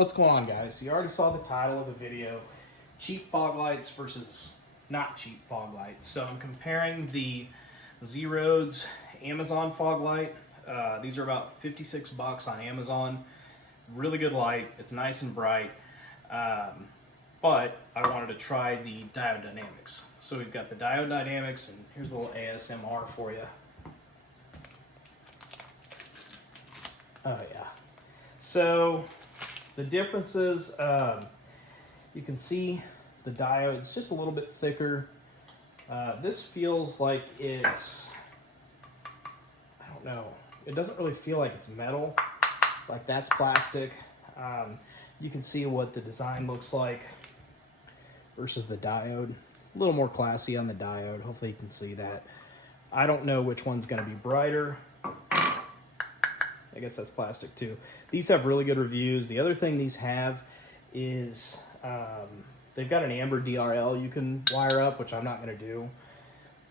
what's going on, guys? You already saw the title of the video, cheap fog lights versus not cheap fog lights. So I'm comparing the Z-Roads Amazon fog light. These are about 56 bucks on Amazon. Really good light. It's nice and bright. But I wanted to try the Diode Dynamics. So we've got the Diode Dynamics, and here's a little ASMR for you. Oh yeah. So the differences, you can see the diode's just a little bit thicker. This feels like it's, I don't know, it doesn't really feel like it's metal, like that's plastic. You can see what the design looks like versus the Diode. A little more classy on the Diode, hopefully you can see that. I don't know which one's gonna be brighter. I guess that's plastic too. These have really good reviews. The other thing these have is they've got an amber DRL you can wire up, which I'm not going to do,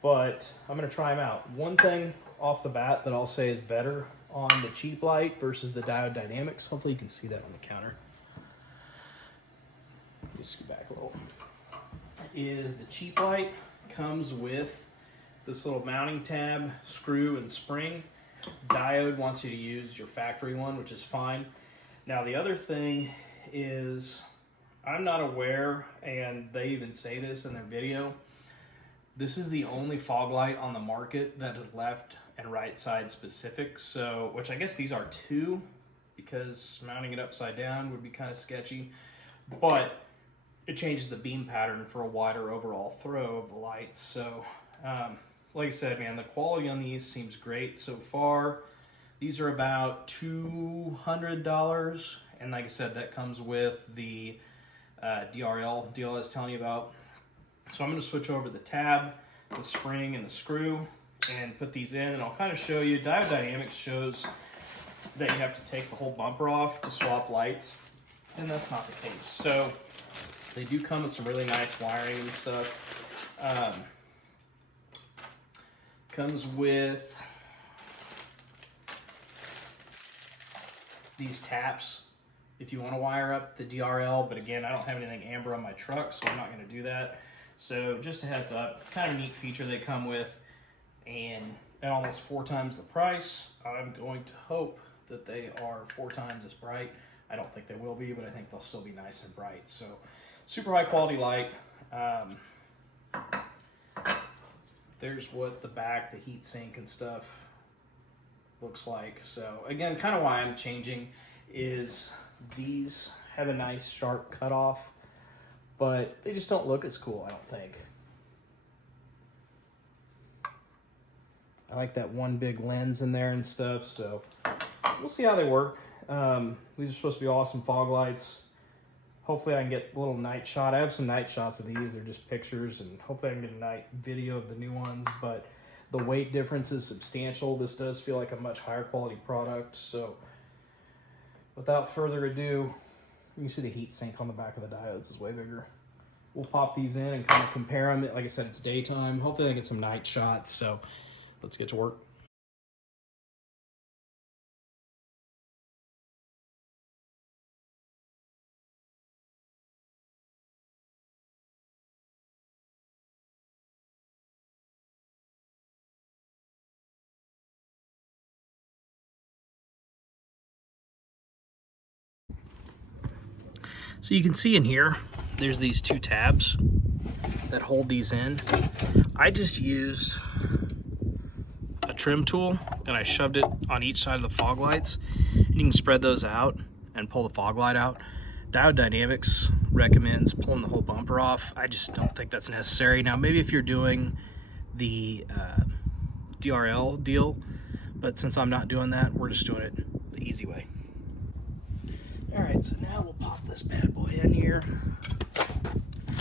but I'm going to try them out. One thing off the bat that I'll say is better on the cheap light versus the Diode Dynamics, hopefully you can see that on the counter. Just scoot back a little. Is the cheap light comes with this little mounting tab, screw, and spring. Diode wants you to use your factory one, which is fine. Now the other thing is, I'm not aware, and they even say this in their video, this is the only fog light on the market that is left and right side specific. So, which I guess these are two, because mounting it upside down would be kind of sketchy, but it changes the beam pattern for a wider overall throw of the lights. So, like I said, man, the quality on these seems great so far. These are about $200, and like I said, that comes with the DRL deal I was telling you about. So I'm going to switch over the tab, the spring, and the screw, and put these in, and I'll kind of show you. Diode Dynamics shows that you have to take the whole bumper off to swap lights, and that's not the case. So they do come with some really nice wiring and stuff. Comes with these taps if you want to wire up the DRL, but again, I don't have anything amber on my truck, so I'm not going to do that. So just a heads up, kind of neat feature they come with, and at almost 4 times the price. I'm going to hope that they are 4 times as bright. I don't think they will be, but I think they'll still be nice and bright. So super high quality light. There's what the back, the heat sink and stuff looks like. So again, kind of why I'm changing is these have a nice sharp cutoff, but they just don't look as cool, I don't think. I like that one big lens in there and stuff, so we'll see how they work. These are supposed to be awesome fog lights. Hopefully I can get a little night shot. I have some night shots of these. They're just pictures, and hopefully I can get a night video of the new ones, but the weight difference is substantial. This does feel like a much higher quality product. So without further ado, you can see the heat sink on the back of the diodes is way bigger. We'll pop these in and kind of compare them. Like I said, it's daytime. Hopefully I can get some night shots. So let's get to work. So you can see in here, there's these 2 tabs that hold these in. I just used a trim tool and I shoved it on each side of the fog lights. And you can spread those out and pull the fog light out. Diode Dynamics recommends pulling the whole bumper off. I just don't think that's necessary. Now, maybe if you're doing the DRL deal, but since I'm not doing that, we're just doing it the easy way. All right, so now we'll pop this bad boy in here.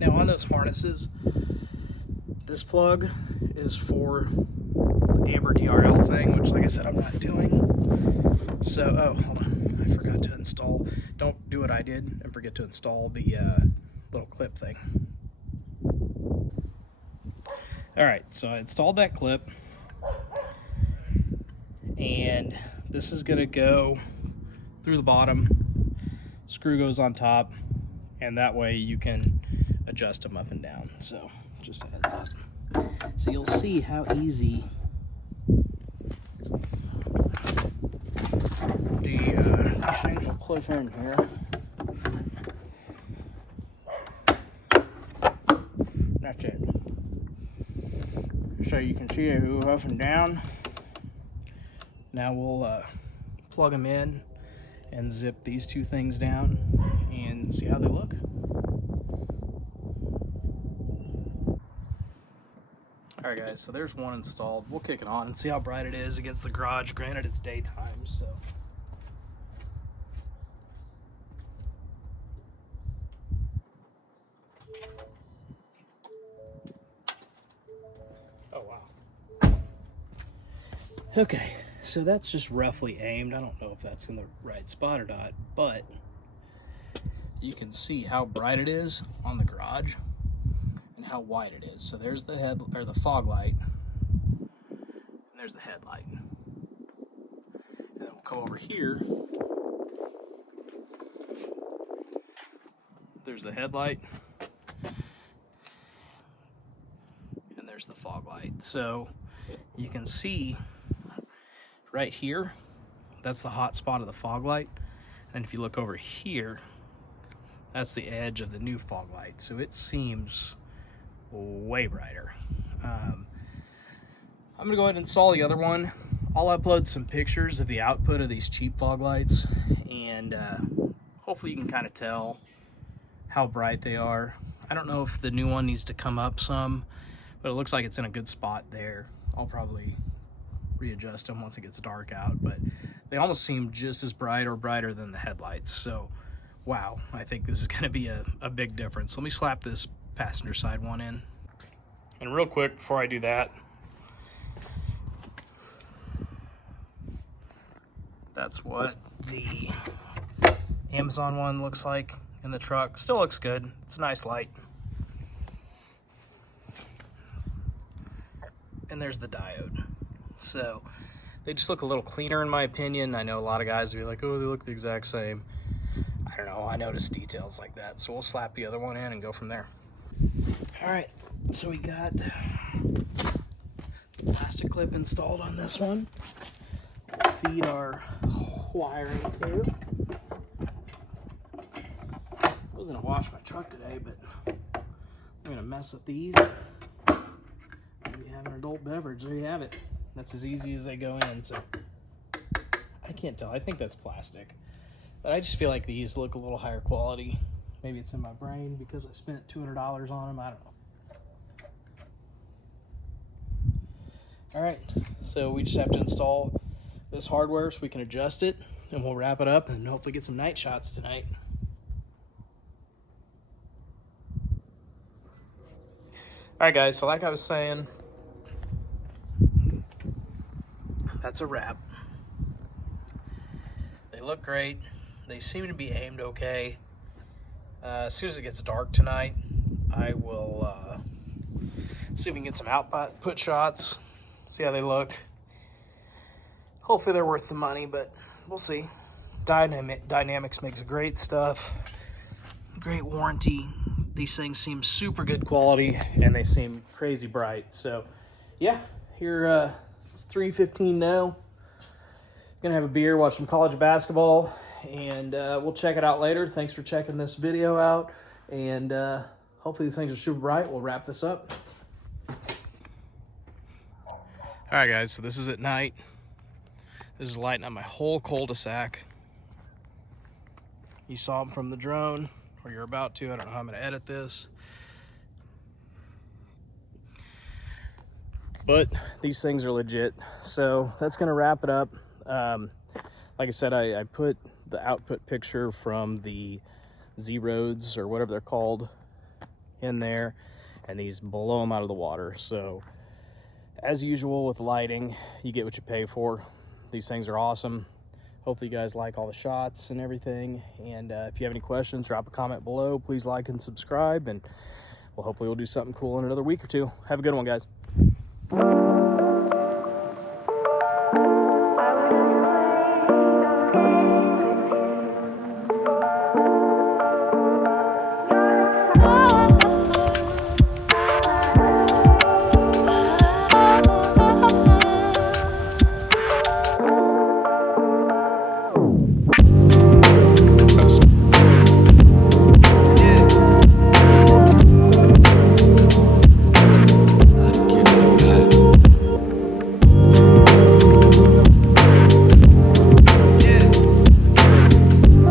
Now on those harnesses, this plug is for the amber DRL thing, which like I said, I'm not doing. So, oh, hold on, I forgot to install. Don't do what I did and forget to install the little clip thing. All right, so I installed that clip, and this is gonna go through the bottom. screw goes on top, and that way you can adjust them up and down. So just a heads up. So you'll see how easy these things will clip in here. That's it. So you can see they move up and down. Now we'll plug them in and zip these two things down and see how they look. Alright guys, so there's one installed. We'll kick it on and see how bright it is against the garage. Granted, it's daytime, so. Oh wow. Okay, so that's just roughly aimed. I don't know if that's in the right spot or not, but you can see how bright it is on the garage and how wide it is. So there's the head, or the fog light, and there's the headlight. And then we'll come over here. There's the headlight, and there's the fog light. So you can see right here, that's the hot spot of the fog light. And if you look over here, that's the edge of the new fog light. So it seems way brighter. I'm gonna go ahead and install the other one. I'll upload some pictures of the output of these cheap fog lights, and hopefully you can kind of tell how bright they are. I don't know if the new one needs to come up some, but it looks like it's in a good spot there. I'll probably readjust them once it gets dark out, but they almost seem just as bright or brighter than the headlights. So wow, I think this is going to be a big difference. Let me slap this passenger side one in. And real quick before I do that, that's what the Amazon one looks like in the truck. Still looks good. It's a nice light. And there's the diode. So they just look a little cleaner in my opinion. I know a lot of guys will be like, oh, they look the exact same. I don't know, I noticed details like that. So we'll slap the other one in and go from there. All right, so we got the plastic clip installed on this one. We'll feed our wiring to. I was gonna wash my truck today, but I'm gonna mess with these. Maybe have an adult beverage, there you have it. That's as easy as they go in, so. I can't tell, I think that's plastic. But I just feel like these look a little higher quality. Maybe it's in my brain because I spent $200 on them. I don't know. All right, so we just have to install this hardware so we can adjust it, and we'll wrap it up and hopefully get some night shots tonight. All right, guys, so like I was saying, that's a wrap. They look great. They seem to be aimed okay. As soon as it gets dark tonight, I will see if we can get some output shots, see how they look. Hopefully they're worth the money, but we'll see. Dynamics makes great stuff, great warranty. These things seem super good quality, and they seem crazy bright. So yeah, here it's 3:15 now. Gonna have a beer, watch some college basketball, and we'll check it out later. Thanks for checking this video out, and hopefully these things are super bright. We'll wrap this up. All right, guys, so this is at night. This is lighting up my whole cul-de-sac. You saw them from the drone, or you're about to. I don't know how I'm gonna edit this. But these things are legit. So that's gonna wrap it up. Like I said, I put the output picture from the Z-Roads or whatever they're called in there, and these blow them out of the water. So as usual with lighting, you get what you pay for. These things are awesome. Hopefully you guys like all the shots and everything. And if you have any questions, drop a comment below. Please like and subscribe, and hopefully we'll do something cool in another week or two. Have a good one, guys.